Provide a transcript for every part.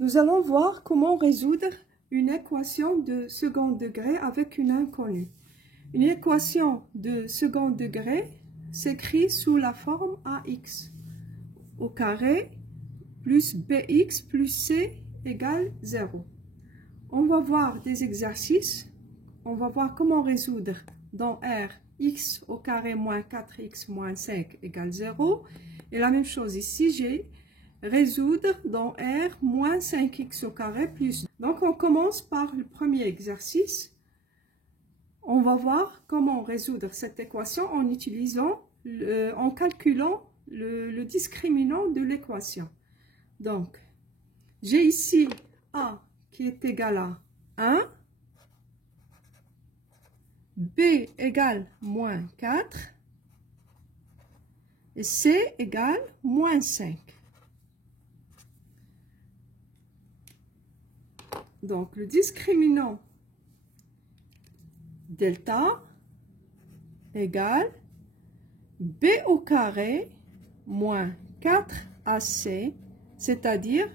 Nous allons voir comment résoudre une équation de second degré avec une inconnue. Une équation de second degré s'écrit sous la forme ax au carré plus bx plus c égale 0. On va voir des exercices. On va voir comment résoudre dans R x au carré moins 4x moins 5 égale 0. Et la même chose ici, j'ai résoudre dans R moins 5x au carré plus. Donc on commence par le premier exercice. On va voir comment résoudre cette équation en utilisant, en calculant le discriminant de l'équation. Donc, j'ai ici A qui est égal à 1, B égale moins 4 et C égale moins 5. Donc, le discriminant delta égale B au carré moins 4AC, c'est-à-dire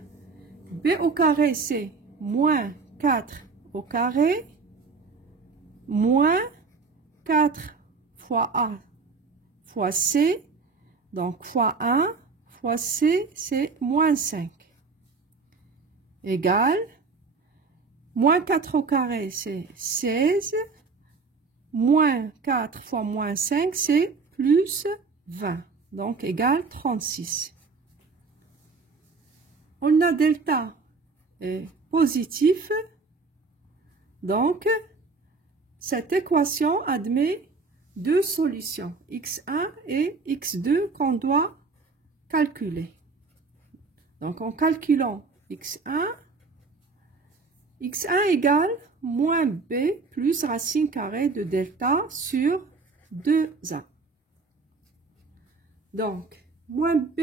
B au carré c'est moins 4 au carré moins 4 fois A fois C, donc fois 1 fois C c'est moins 5, égale moins 4 au carré, c'est 16. Moins 4 fois moins 5, c'est plus 20. Donc, égale 36. On a delta est positif. Donc, cette équation admet deux solutions, x1 et x2, qu'on doit calculer. Donc, en calculant x1 égale moins b plus racine carrée de delta sur 2a. Donc, moins b,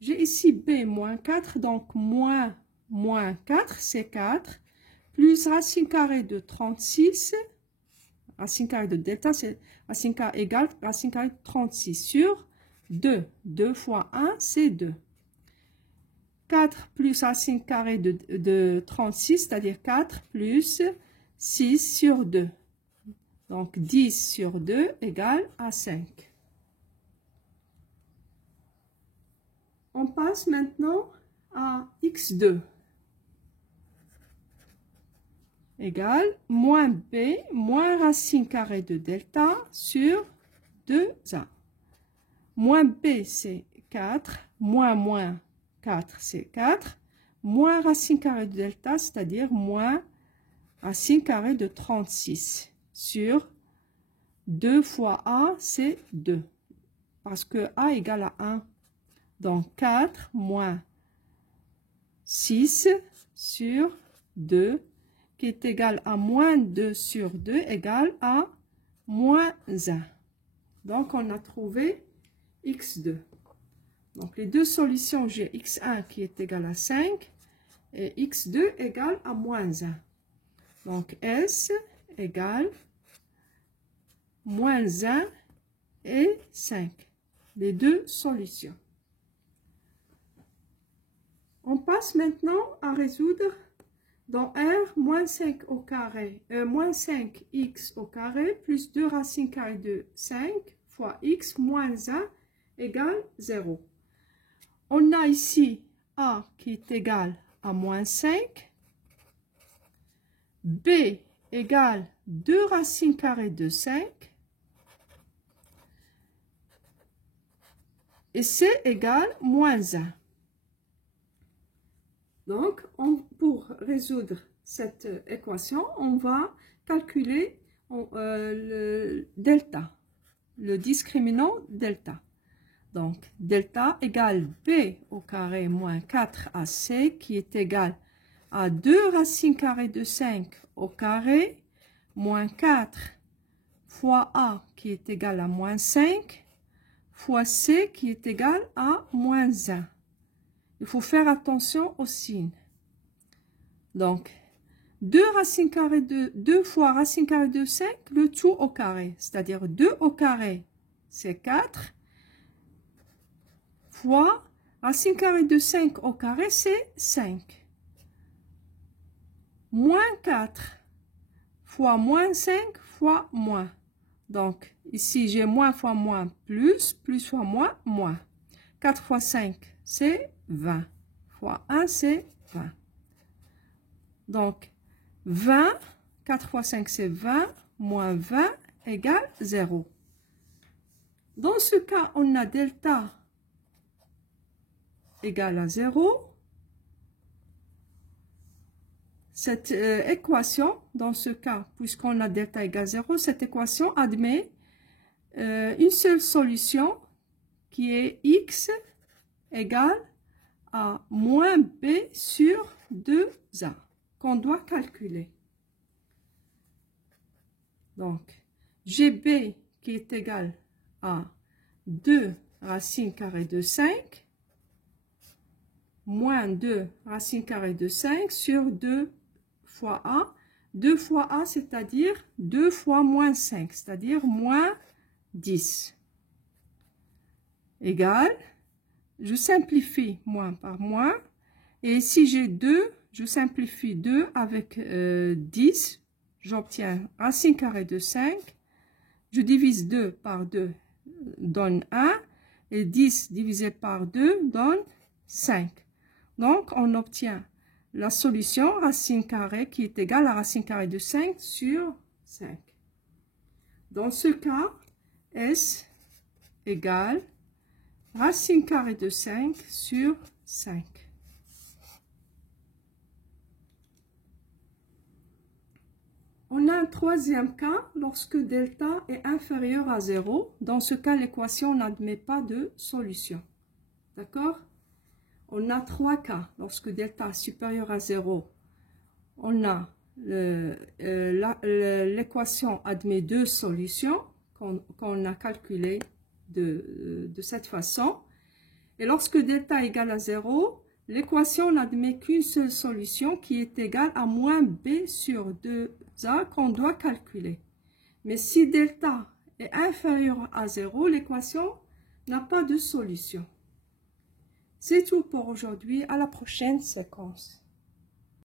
j'ai ici b moins 4, donc moins 4, c'est 4, plus racine carrée de 36, racine carrée de delta, c'est racine carrée égale racine carrée de 36 sur 2. 2 fois 1, c'est 2. 4 plus racine carrée de 36, c'est-à-dire 4 plus 6 sur 2. Donc 10 sur 2 égale à 5. On passe maintenant à x2 égale moins b moins racine carrée de delta sur 2a. Moins b c'est 4, moins 4 c'est 4, moins racine carrée de delta, c'est-à-dire moins racine carrée de 36 sur 2 fois a, c'est 2. Parce que a égale à 1. Donc 4 moins 6 sur 2, qui est égal à moins 2 sur 2, égale à moins 1. Donc on a trouvé x2. Donc, les deux solutions, j'ai x1 qui est égal à 5 et x2 égale à moins 1. Donc, S égale moins 1 et 5. Les deux solutions. On passe maintenant à résoudre dans R moins 5 au carré, moins 5x au carré plus 2 racines carrées de 5 fois x moins 1 égale 0. On a ici A qui est égal à moins 5, B égale 2 racines carrées de 5, et C égale moins 1. Donc, pour résoudre cette équation, on va calculer le delta, le discriminant delta. Donc, delta égale b au carré moins 4ac qui est égal à 2 racines carrées de 5 au carré moins 4 fois a qui est égal à moins 5 fois c qui est égal à moins 1. Il faut faire attention aux signes. Donc, 2 racines carrées de 2 fois racine carrée de 5, le tout au carré, c'est-à-dire 2 au carré, c'est 4. Fois racine carrée de 5 au carré, c'est 5. moins 4 fois moins 5 fois moins. Donc, ici, j'ai moins fois moins plus, plus fois moins, moins. 4 fois 5, c'est 20. Fois 1, c'est 20. Donc, 20, 4 fois 5, c'est 20, moins 20 égale 0. Dans ce cas, on a delta égale à 0. Cette équation, dans ce cas, puisqu'on a delta égale 0, cette équation admet une seule solution qui est x égale à moins b sur 2a, qu'on doit calculer. Donc, gb qui est égal à 2 racine carrée de 5, moins 2 racine carrée de 5 sur 2 fois a. 2 fois a, c'est-à-dire 2 fois moins 5, c'est-à-dire moins 10. Égale, je simplifie moins par moins. Et si j'ai 2, je simplifie 2 avec 10. J'obtiens racine carrée de 5. Je divise 2 par 2, donne 1. Et 10 divisé par 2 donne 5. Donc, on obtient la solution racine carrée qui est égale à racine carrée de 5 sur 5. Dans ce cas, S égale racine carrée de 5 sur 5. On a un troisième cas lorsque delta est inférieur à 0. Dans ce cas, l'équation n'admet pas de solution. D'accord? On a trois cas. Lorsque delta est supérieur à 0, on a l'équation admet deux solutions qu'on a calculées de cette façon. Et lorsque delta est égal à 0, l'équation n'admet qu'une seule solution qui est égale à moins b sur 2a qu'on doit calculer. Mais si delta est inférieur à 0, l'équation n'a pas de solution. C'est tout pour aujourd'hui. À la prochaine séquence.